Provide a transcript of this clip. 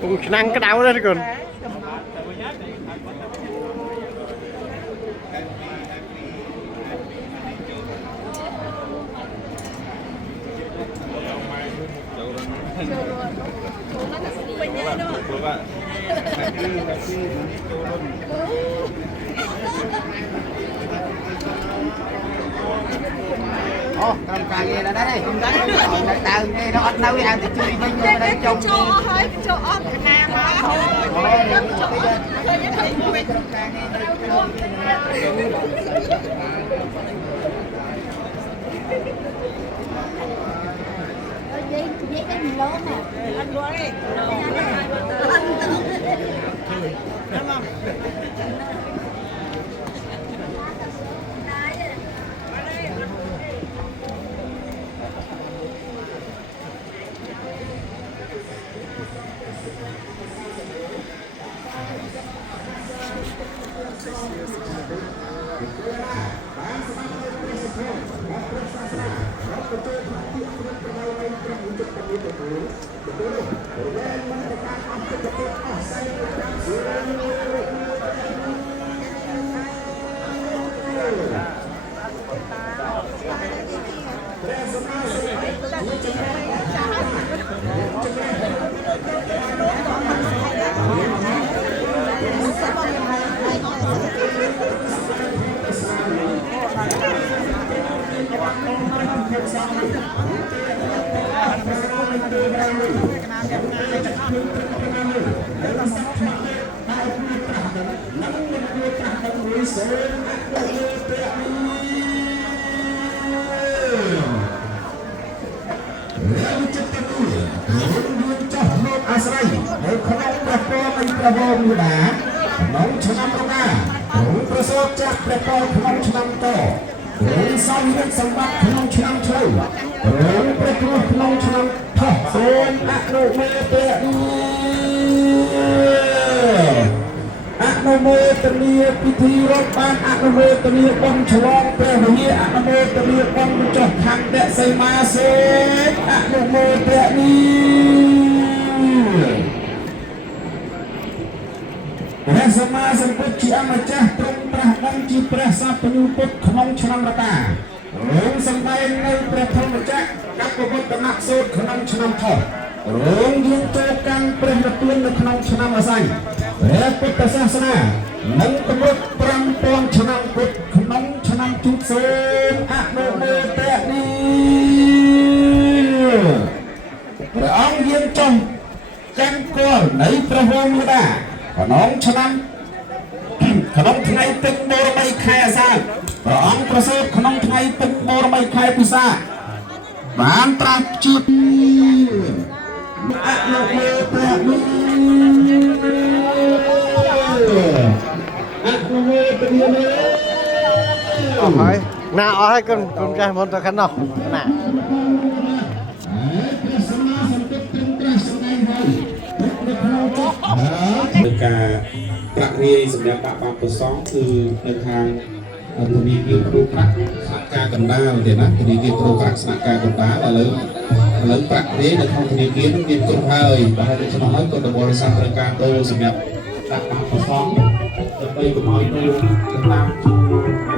cũng năng cái đau đó còn Cầm càng nghe là đây tạo nghe nó ăn đâu ăn thì chui bên vô đây trông cho hơi cho ớt nam Vậy cái gì lớn mà anh qua đi anhអាស្រ័យនៅក្នុងព្រះពរនៃព្រះវរមេដាក្នុងឆ្នាំរងាទ្រង់ប្រសូតចាស់ព្រះពរក្នុងឆ្នាំតទ្រង់សំរាជសម្បត្តិក្នុងឆ្នាំឆ្លូវទ្រង់ព្រះគ្រោះក្នុងឆ្នាំថោះសូមអនុមោទនាពិធីរដ្ឋបានអនុមោទនាបុណ្យឆ្លងព្រះវិហារអនុមោទនាបុណ្យបញ្ចុះខណ្ឌដសីមាសេអនុមោទនាព្រះសម្មាសម្ពុទ្ធជាអម្ចាស់ទ្រង់ត្រាស់ដឹងជាព្រះសព្វញ្ញពុទ្ធក្នុងឆ្នាំរតារងសម្ដែងនៅព្រះធម្មចក្រកពុទ្ធនៈសូត្រក្នុងឆ្នាំថោះរងយាងចូលកាន់ព្រះនិព្វាននៅក្នុងឆ្នាំអស័យព្រះពុទ្ធសាសនានឹងកម្រិត 5000 ឆ្នាំពុទ្ធក្នុងឆ្នាំជូតសូមអនុមោទនាព្រះអង្គយាងចុះកាន់គល់នៃព្រះវរមេដាក្នុងឆ្នាំក្នុងថ្ងៃទឹកបូរមីខែអាសាឍព្រះអង្គប្រសូតក្នុងថ្ងៃទឹកបូរមីខែពិសាបានត្រាស់ជាអនុមោទនាអនុមោទនាអស់ហើយណាអស់ហើយគុណចាស់មុនទៅខាងនោះណានៅការប្រាក់រាយសម្រាប់ដាក់បាប់ប្រសងគឺនៅខាងធនាគារគ្រូប្រាក់ស្នាក់ការកណ្ដាលទេណាធនាគារគ្រូប្រាក់ស្នាក់ការកណ្ដាលឥឡូវប្រាក់រាយនៅក្នុងធនាគារនឹងមានគ្រប់ហើយបើដូច្នោះហើយក៏បរិស័ទត្រូវការដូរសម្រាប់ដាក់បាប់ប្រសងដើម្បីកុំឲ្យដូរតាម